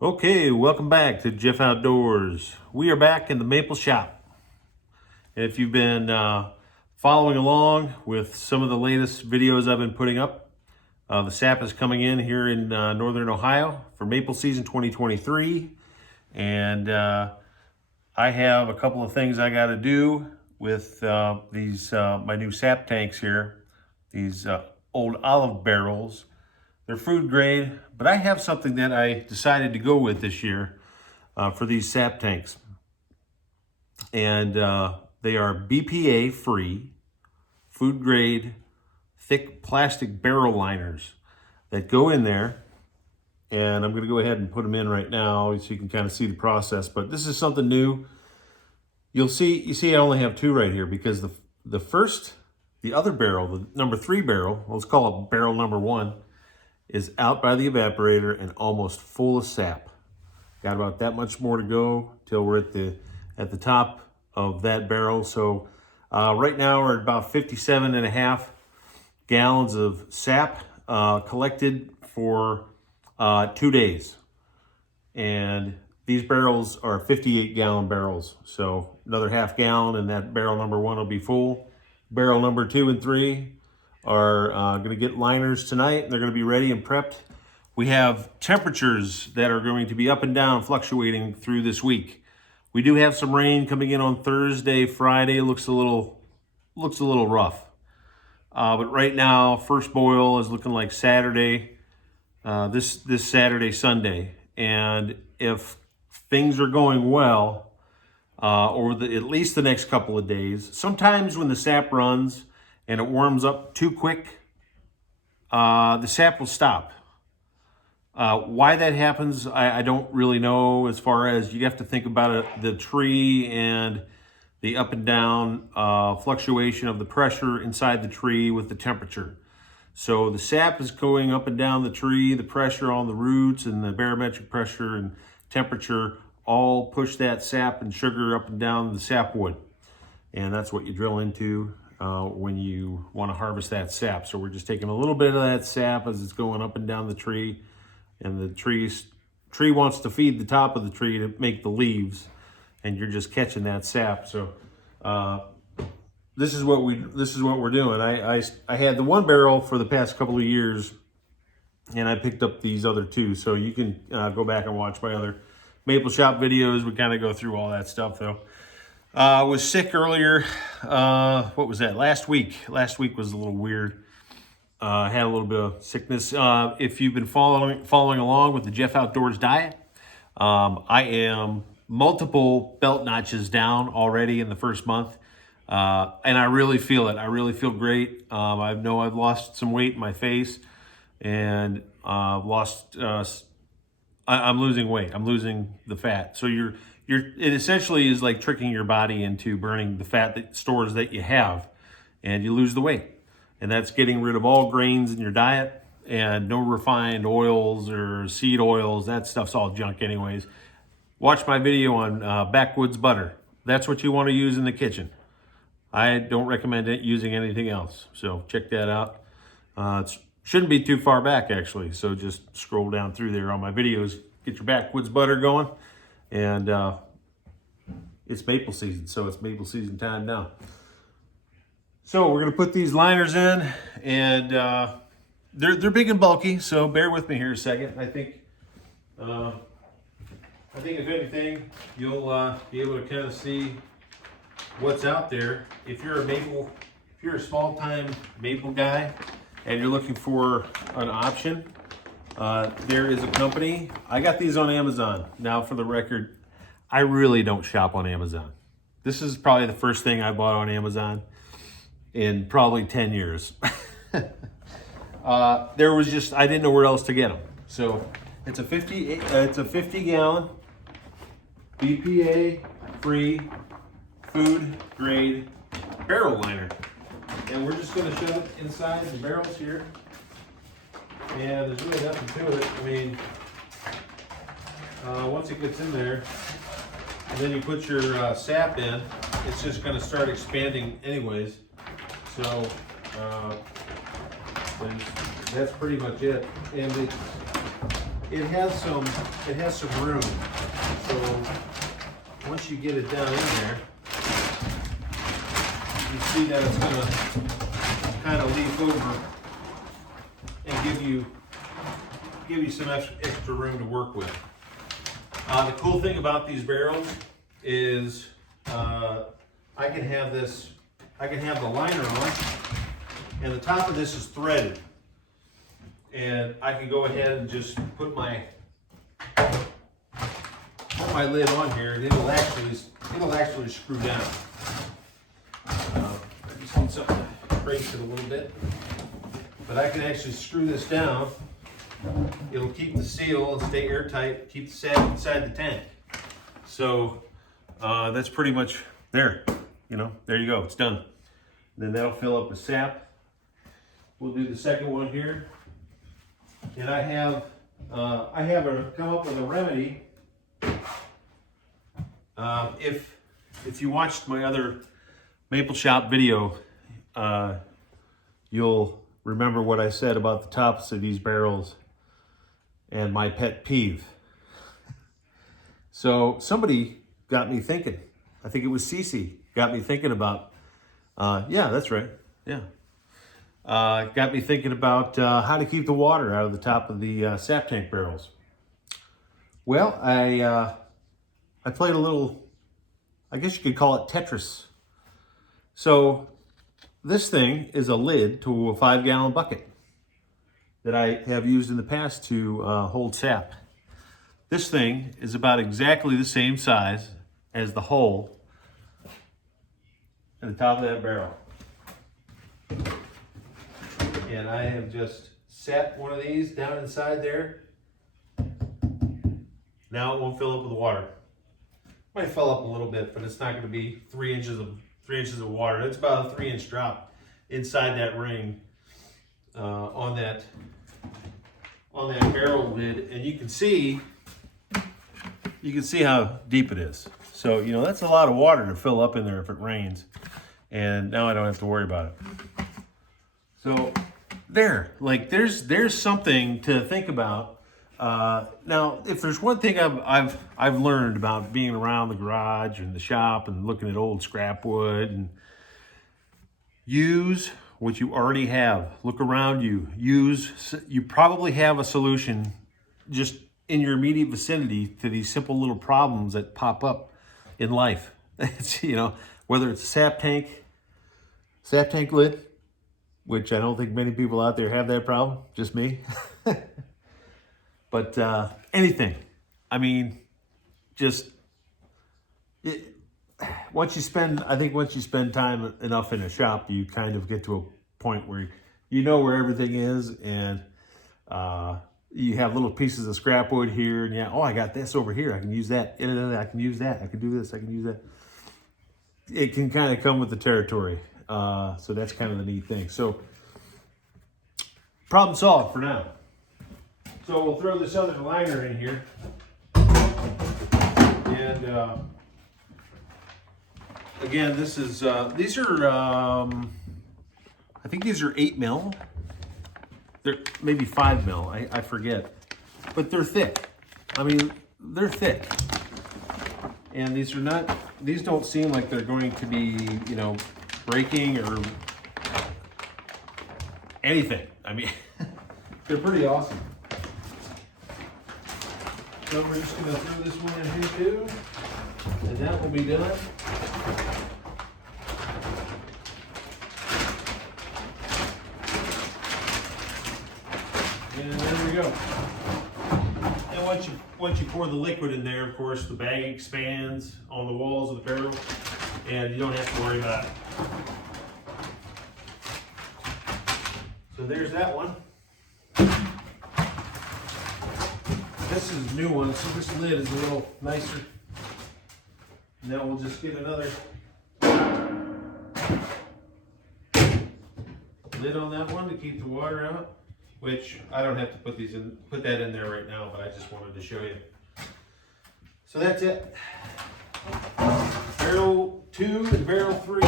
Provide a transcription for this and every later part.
Okay, welcome back to Jeff Outdoors. We are back in the maple shop. And if you've been following along with some of the latest videos I've been putting up, the sap is coming in here in Northern Ohio for maple season 2023. And I have a couple of things I got to do with these my new sap tanks here, these old olive barrels. They're food grade, but I have something that I decided to go with this year for these sap tanks. And they are BPA free, food grade, thick plastic barrel liners that go in there. And I'm gonna go ahead and put them in right now so you can kind of see the process, but this is something new. You see I only have two right here because the other barrel, the number 3 barrel, let's call it barrel number 1, is out by the evaporator and almost full of sap. Got about that much more to go till we're at the top of that barrel. So right now we're at about 57.5 gallons of sap collected for 2 days. And these barrels are 58-gallon barrels. So another half gallon and that barrel number 1 will be full. Barrel number 2 and 3 are going to get liners tonight. They're going to be ready and prepped. We have temperatures that are going to be up and down, fluctuating through this week. We do have some rain coming in on Thursday, Friday. Looks a little rough. But right now, first boil is looking like Saturday, this Saturday, Sunday. And if things are going well, at least the next couple of days, sometimes when the sap runs and it warms up too quick, the sap will stop. Why that happens, I don't really know. As far as you have to think about it, the tree and the up and down fluctuation of the pressure inside the tree with the temperature. So the sap is going up and down the tree, the pressure on the roots and the barometric pressure and temperature all push that sap and sugar up and down the sapwood. And that's what you drill into when you want to harvest that sap. So we're just taking a little bit of that sap as it's going up and down the tree, and the tree wants to feed the top of the tree to make the leaves, and you're just catching that sap. So this is what we're doing. I had the 1 barrel for the past couple of years, and I picked up these other 2. So you can go back and watch my other maple shop videos. We kind of go through all that stuff though. I was sick earlier. What was that? Last week. Last week was a little weird. I had a little bit of sickness. If you've been following along with the Jeff Outdoors diet, I am multiple belt notches down already in the first month. And I really feel it. I really feel great. I know I've lost some weight in my face, and I'm losing weight. I'm losing the fat. So it essentially is like tricking your body into burning the fat stores that you have, and you lose the weight. And that's getting rid of all grains in your diet and no refined oils or seed oils. That stuff's all junk anyways. Watch my video on backwoods butter. That's what you want to use in the kitchen. I don't recommend using anything else. So check that out. It shouldn't be too far back actually. So just scroll down through there on my videos. Get your backwoods butter going. And it's maple season, so it's maple season time now. So we're gonna put these liners in, and they're big and bulky, so bear with me here a second. I think if anything, you'll be able to kind of see what's out there. If you're a small-time maple guy and you're looking for an option, there is a company. I got these on Amazon. Now, for the record, I really don't shop on Amazon. This is probably the first thing I bought on Amazon in probably 10 years. I didn't know where else to get them. So it's a 50-gallon BPA free food grade barrel liner. And we're just gonna shove it inside the barrels here. And there's really nothing to it. I mean, once it gets in there, and then you put your sap in, it's just going to start expanding anyways. So that's pretty much it. And it has some room. So once you get it down in there, you see that it's going to kind of leaf over and give you some extra room to work with. The cool thing about these barrels is I can have the liner on, and the top of this is threaded, and I can go ahead and just put my lid on here, and it'll actually screw down. I just need something to brace it a little bit, but I can actually screw this down. It'll keep the seal and stay airtight, keep the sap inside the tank. So that's pretty much there. There you go, it's done. Then that'll fill up with sap. We'll do the second one here. And I have come up with a remedy. If you watched my other maple shop video, you'll remember what I said about the tops of these barrels and my pet peeve. So somebody got me thinking. I think it was Cece got me thinking about. Yeah, that's right. Yeah, got me thinking about how to keep the water out of the top of the sap tank barrels. Well, I played a little, I guess you could call it Tetris. So this thing is a lid to a 5-gallon bucket that I have used in the past to hold sap. This thing is about exactly the same size as the hole at the top of that barrel. And I have just set one of these down inside there. Now it won't fill up with water. Might fill up a little bit, but it's not going to be 3 inches of water. It's about a 3-inch drop inside that ring on that barrel lid, and you can see how deep it is. So that's a lot of water to fill up in there if it rains, and now I don't have to worry about it. So there's something to think about. Now, if there's one thing I've learned about being around the garage and the shop and looking at old scrap wood, and use what you already have. Look around you. You probably have a solution just in your immediate vicinity to these simple little problems that pop up in life. It's, whether it's a sap tank lid, which I don't think many people out there have that problem, just me. But anything. I mean, once you spend time enough in a shop, you kind of get to a point where you know where everything is, and you have little pieces of scrap wood here, and I got this over here. I can use that. I can use that. I can do this. I can use that. It can kind of come with the territory. So that's kind of the neat thing. So problem solved for now. So we'll throw this other liner in here, and again, these are I think these are 8 mil. They're maybe 5 mil. I forget, but they're thick. I mean, they're thick, and these don't seem like they're going to be breaking or anything. I mean, they're pretty awesome. So we're just going to throw this one in here too, and that will be done. And there we go. And once you pour the liquid in there, of course, the bag expands on the walls of the barrel, and you don't have to worry about it. So there's that one. This is a new one, so this lid is a little nicer. Now we'll just get another lid on that one to keep the water out, which I don't have to put that in there right now, but I just wanted to show you. So that's it. Barrel 2 and barrel 3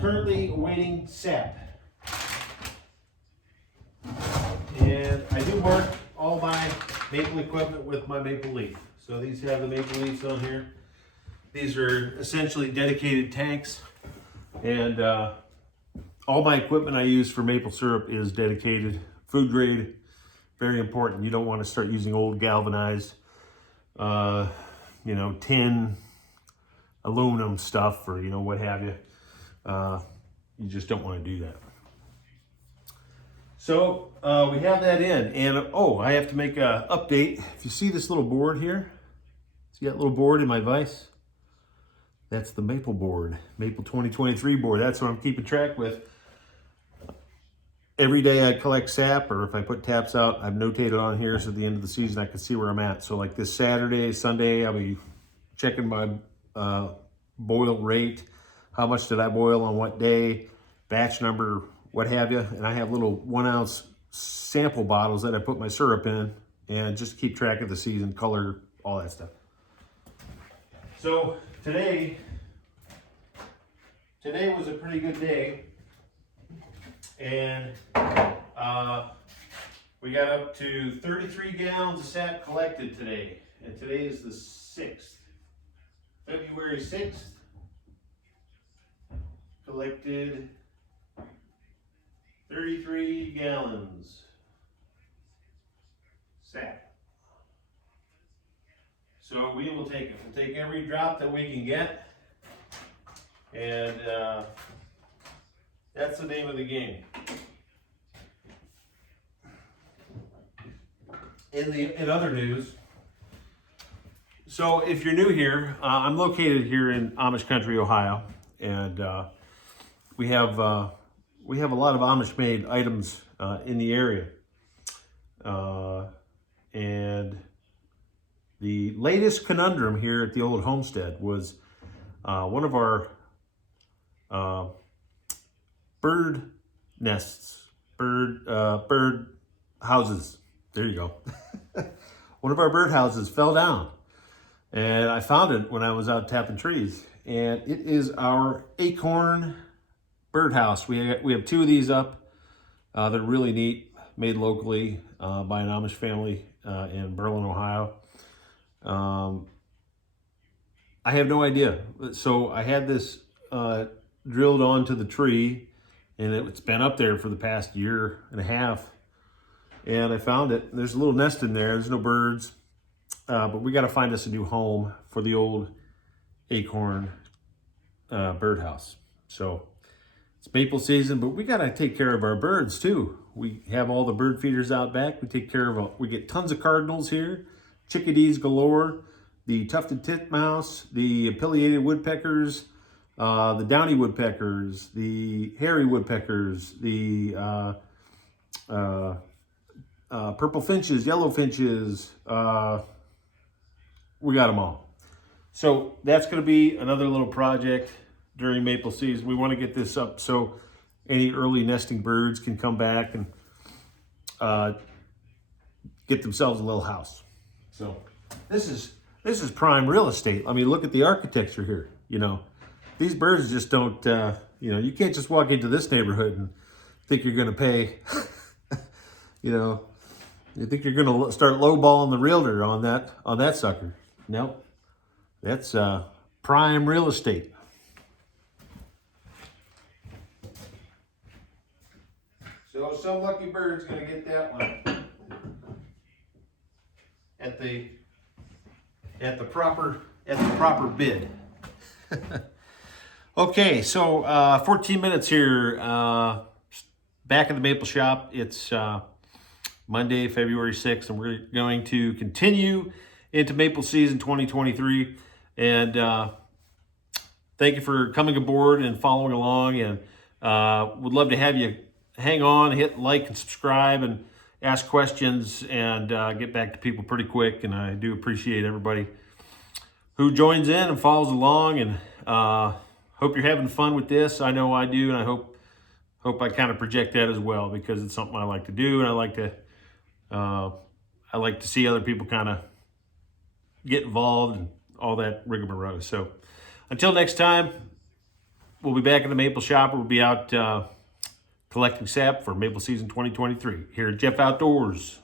currently awaiting sap. And I do mark all my maple equipment with my maple leaf. So these have the maple leaves on here. These are essentially dedicated tanks, and all my equipment I use for maple syrup is dedicated, food grade, very important. You don't want to start using old galvanized, tin, aluminum stuff, or what have you. You just don't want to do that. So we have that in, and I have to make an update. If you see this little board here, see that little board in my vise? That's the maple board, Maple 2023 board. That's what I'm keeping track with. Every day I collect sap, or if I put taps out, I've notated on here so at the end of the season I can see where I'm at. So like this Saturday, Sunday, I'll be checking my boil rate. How much did I boil on what day, batch number, what have you. And I have little 1 ounce sample bottles that I put my syrup in, and just keep track of the season, color, all that stuff. So today was a pretty good day, and we got up to 33 gallons of sap collected today, and today is the 6th, February 6th. Collected 33 gallons sap. So we will take it. We'll take every drop that we can get, and that's the name of the game. In other news, so if you're new here, I'm located here in Amish country, Ohio, and we have a lot of Amish-made items in the area, and the latest conundrum here at the old homestead was one of our bird nests, bird houses. There you go. One of our bird houses fell down, and I found it when I was out tapping trees, and it is our acorn birdhouse. We have 2 of these up. They're really neat, made locally by an Amish family in Berlin, Ohio. I have no idea. So I had this drilled onto the tree, and it's been up there for the past year and a half. And I found it. There's a little nest in there. There's no birds, but we got to find us a new home for the old acorn birdhouse. So it's maple season, but we got to take care of our birds too. We have all the bird feeders out back. We take care of, we get tons of cardinals here, chickadees galore, the tufted titmouse, the pileated woodpeckers, the downy woodpeckers, the hairy woodpeckers, the purple finches, yellow finches. We got them all. So that's going to be another little project during maple season. We want to get this up so any early nesting birds can come back and get themselves a little house. So this is prime real estate. I mean, look at the architecture here. These birds just don't. You can't just walk into this neighborhood and think you're going to pay. You think you're going to start lowballing the realtor on that sucker. Nope. That's prime real estate. So some lucky bird's gonna get that one at the proper bid. Okay, so 14 minutes here. Back in the maple shop. It's Monday, February 6th, and we're going to continue into maple season 2023. And thank you for coming aboard and following along, and would love to have you hang on, hit like and subscribe, and ask questions, and get back to people pretty quick. And I do appreciate everybody who joins in and follows along, and hope you're having fun with this. I know I do, and I hope I kind of project that as well, because it's something I like to do, and I like to see other people kind of get involved and all that rigmarole. So until next time, we'll be back in the maple shop. We'll be out collecting sap for maple season 2023 here at Jeff Outdoors.